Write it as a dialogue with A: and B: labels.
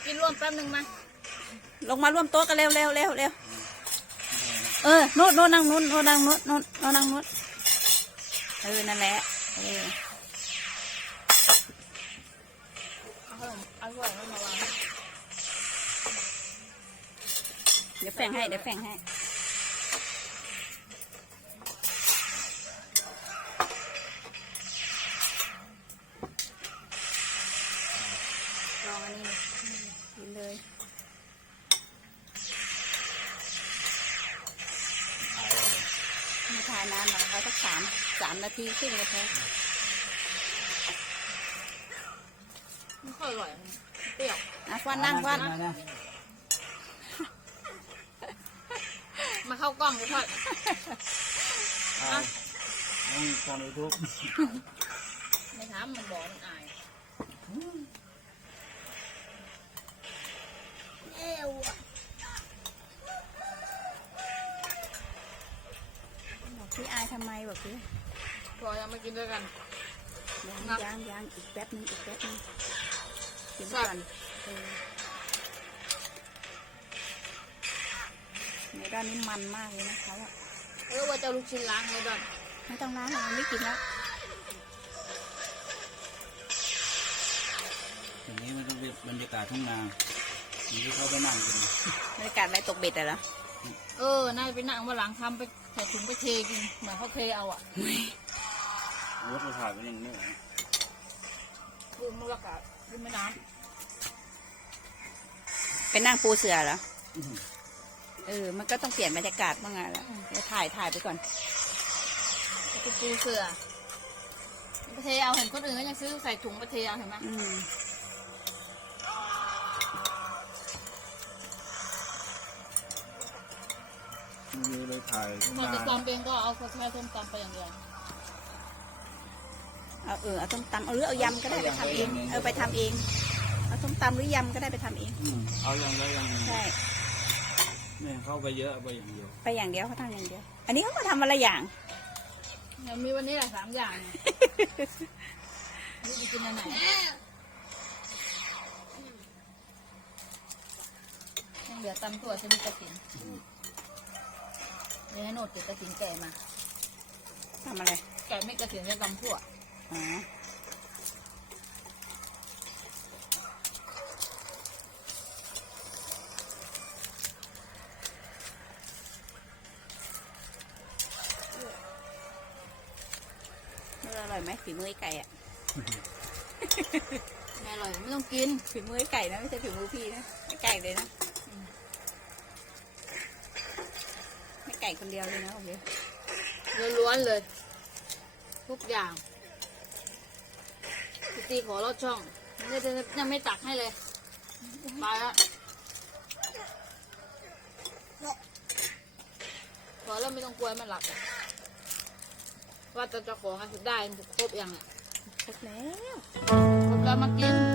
A: กินร่วมแป๊บนึงมา
B: ลงมาร่วมโต๊ะกันเร็วโน้ตนั่งโน้ตนั่งโน้ตนั่งโน้ตนั่นแหละ
A: เอาถ้วยมาวาง
B: เดี๋ยวแฝงให้ลองอันนี้กินเลยไม่ทานนานหรอกเอาสัก3 นาทีครึ่งเลยพอ
A: ไม่ค่อยอร่อยเปรี้ยว
B: ควันนั่งควัน
A: มาเข้ากล้องเลยพ่อ
C: ต้องตอนยูทูบ
A: ไม่ถามมันบอกมันอาย
B: พี่อายทำไมบอกพี่
A: พอยังไม่กินด้วยกัน
B: ยังอีกแป๊บนึงกินก่อนในด้านนี้มันมากเลยนะเขา
A: ว่าจะลูกชิ้นล้างในด้าน
B: ไม่ต้องล้างเราไม่กินแล้ว
C: อย่างนี้มันต้องเป็นบรรยากาศทุ่งนาที่เขาไปนั่งกัน
B: บรรยากาศอะไรตกเบ็ดเหรอ
A: น่าจะไปนั่งมาหลังทำไปใส่ถุงไปเทกินเหมือนเขาเทเอา
C: รถเราถ่ายไปยังไม่ไหว
A: ดูบรรยากาศดูแม่น้
B: ำไปนั่งปูเสือเหรอมันก็ต้องเปลี่ยนบรรยากาศบ้างไงล่ะเดี๋ยวถ่ายไปก่อน
A: ปูเสือไปเทเอาเห็นคนอื่นก็ยังซื้อใส่ถุงไปเทเอาเห็นไหม
C: มีเลยถ่าย
A: พอจะตำเองก็เอาแค่ส้มตำไปอย่างเดียว
B: เอาส้มตำหรือเอายำก็ได้ไปทำเองไปทำเองเอาส้มตำหรือยำก็ได้ไปทำเอง
C: เอาอย่างไรอย่าง
B: ใช่
C: เนี่ยเข้าไปเยอะไปอย่างเดียว
B: เขาทำอย่างเดียวอันนี้เขาก็ทำอะไรอย่าง
A: มีวันนี้แหละ3 อย่างนี่จะกินอันไหนยังเหลือตำตัวจะมีกระถิ่นนี่ให้โนดเก็บกระถิ่นแก่มา
B: ทำอะไร
A: แก่ไม่กระถิ่นจะตำทั่ว
B: อร่อยไหมฝีมือไก่อ่ะ
A: ไม่อร่อยไม่ต้องกิน
B: ฝีมือไก่นะไม่ใช่ฝีมือพี่นะไก่เลยนะไม่ไก่คนเดียวเลยนะโอเค
A: ล้วนเลยทุกอย่างพี่ตีขอรอดช่องยังไม่ตักให้เลยไปแล้วพอแล้วไม่ต้องกลัวมันหลับว่าจะของกันสุดได้ครบยัง
B: ครบแล้ว
A: มากิน